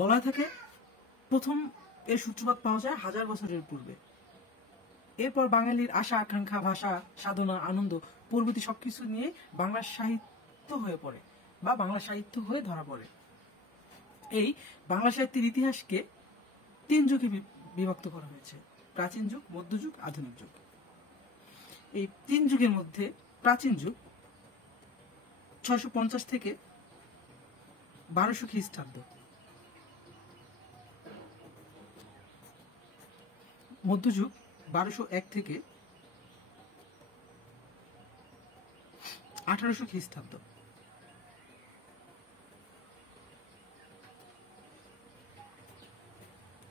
বলা থাকে প্রথম এর সূত্রপাত পাওয়া যায় 1000 বছরের পূর্বে। এরপর বাঙালির আশা আকাঙ্ক্ষা, ভাষা, সাধনা, আনন্দ প্রভৃতি সবকিছু নিয়ে বাংলা সাহিত্য হয়ে পড়ে বা বাংলা সাহিত্য হয়ে ধরা পড়ে। এই বাংলা সাহিত্যের ইতিহাসকে 3 যুগে বিভক্ত করা হয়েছে: প্রাচীন যুগ, মধ্যযুগ, আধুনিক যুগ। এই 3 যুগের মধ্যে প্রাচীন যুগ 650 থেকে 1200 খ্রিস্টাব্দ, মধ্যযুগ 1201 থেকে 1800 খ্রিস্টাব্দ,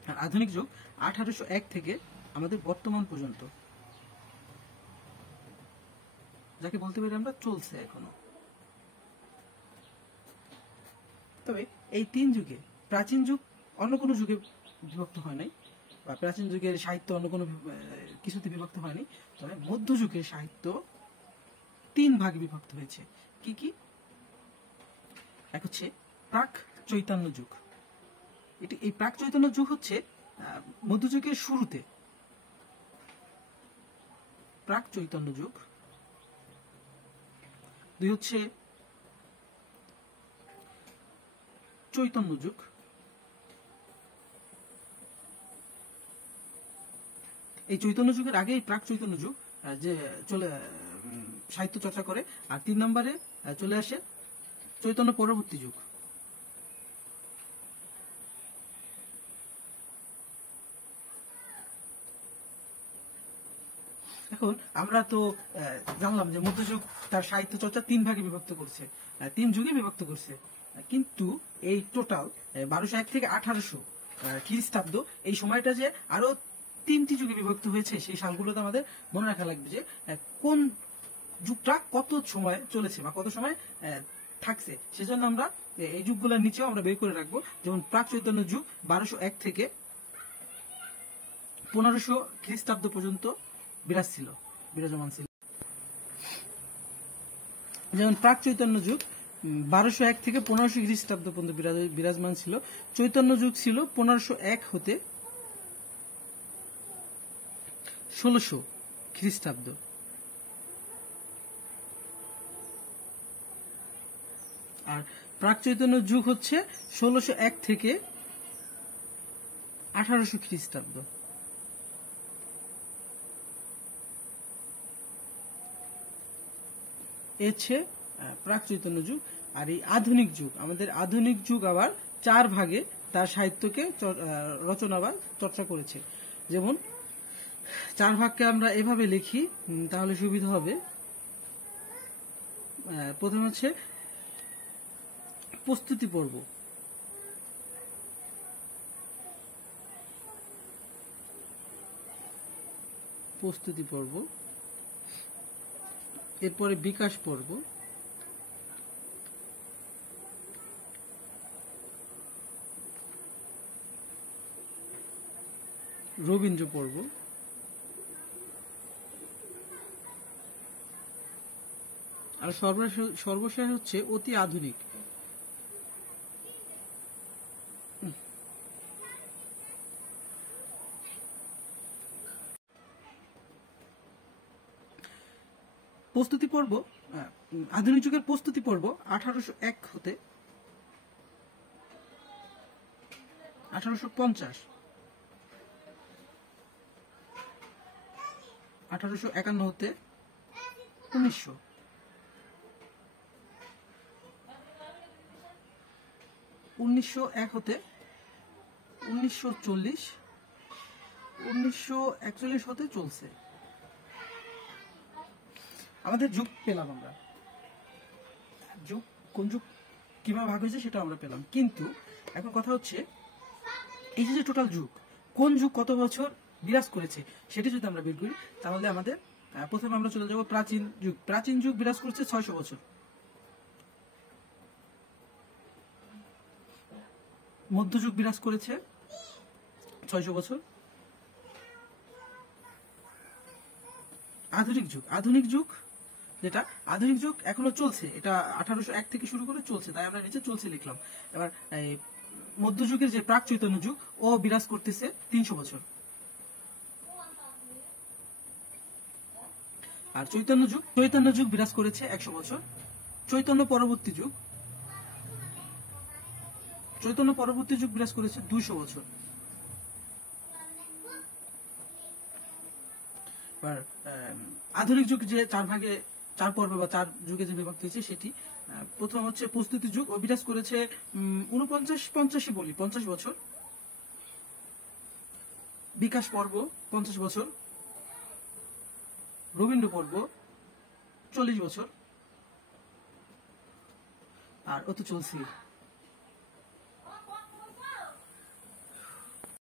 আর আধুনিক যুগ 1801 থেকে আমাদের বর্তমান পর্যন্ত, যাকে বলতে পারি আমরা চলছে এখনো। তবে এই 3 যুগে প্রাচীন যুগ অন্য কোনো যুগে বিভক্ত হয় নাই, বা প্রাচীন যুগের সাহিত্য অন্য কোনো কিছুতে বিভক্ত হয়নি। তবে মধ্যযুগের সাহিত্য 3 ভাগে বিভক্ত হয়েছে। কি কি? এক হচ্ছে প্রাক চৈতন্য যুগ। এই প্রাক চৈতন্য যুগ হচ্ছে মধ্যযুগের শুরুতে, প্রাক চৈতন্য যুগ। 2 হচ্ছে চৈতন্য যুগ। এই চৈতন্য যুগের আগে প্রাক চৈতন্য যুগ যে চলে সাহিত্য চর্চা করে। আর 3 নম্বরে চলে আসে চৈতন্য পরবর্তী যুগ। এখন আমরা তো জানলাম যে মধ্যযুগ তার সাহিত্য চর্চা 3 ভাগে বিভক্ত করছে, 3 যুগে বিভক্ত করছে। কিন্তু এই টোটাল 1201 থেকে 1800 খ্রিস্টাব্দ, এই সময়টা যে আরো 3টি যুগে বিভক্ত হয়েছে, সেই সালগুলোতে আমাদের মনে রাখা লাগবে যে কোন যুগটা কত সময় চলেছে বা কত সময় থাকছে। সেজন্য আমরা এই যুগগুলোর নিচেও আমরা বের করে রাখবো। যেমন প্রাক চৈতন্য যুগ 1201 থেকে 1500 খ্রিস্টাব্দ পর্যন্ত বিরাজমান ছিল। যেমন প্রাক চৈতন্য যুগ 1201 থেকে 1500 খ্রিস্টাব্দ পর্যন্ত বিরাজমান ছিল। চৈতন্য যুগ ছিল 1501 হতে 1600 খ্রিস্টাব্দ। আর প্রাক চৈতন্য যুগ হচ্ছে 1601 থেকে 1800 খ্রিস্টাব্দ। হচ্ছে প্রাক চৈতন্য যুগ। আর এই আধুনিক যুগ, আমাদের আধুনিক যুগ আবার 4 ভাগে তার সাহিত্যকে রচনা বা চর্চা করেছে। যেমন 4 ভাগকে আমরা এভাবে লিখি, তাহলে সুবিধা হবে। প্রথম হচ্ছে প্রস্তুতি পর্ব, এরপরে বিকাশ পর্ব, রবীন্দ্র পর্ব, আর সর্বশেষ হচ্ছে অতি আধুনিক। প্রস্তুতি পর্ব, আধুনিক যুগের প্রস্তুতি পর্ব 1801 হতে 1850, 1851 হতে 1900, 1901 হতে 1940, 1941 হতে চলছে। আমাদের যুগ পেলাম আমরা, যুগ কোন যুগ কিভাবে ভাগ হয়েছে সেটা আমরা পেলাম। কিন্তু এখন কথা হচ্ছে এই যে টোটাল যুগ, কোন যুগ কত বছর বিরাজ করেছে সেটি যদি আমরা বের করি, তাহলে আমাদের প্রথমে আমরা চলে যাব প্রাচীন যুগ। প্রাচীন যুগ বিরাজ করছে 600 বছর। মধ্যযুগ বিরাজ করেছে 600 বছর। আধুনিক যুগ যেটা আধুনিক যুগ এখনো চলছে, এটা 1801 থেকে শুরু করে চলছে, তাই আমরা নিচে চলছে লিখলাম। এবার মধ্যযুগের যে প্রাক চৈতন্য যুগ ও বিরাজ করতেছে 300 বছর। আর চৈতন্য যুগ বিরাজ করেছে 100 বছর। চৈতন্য পরবর্তী যুগ বিরাজ করেছে 200 বছর। আর আধুনিক যুগ যে 4 পর্বে বা 4 যুগে যে বিভক্ত হয়েছে সেটি প্রথম হচ্ছে প্রস্তুতি যুগ, ও বিরাজ করেছে 50 বছর। বিকাশ পর্ব 50 বছর। রবীন্দ্র পর্ব 40 বছর। আর ও তো চলছে।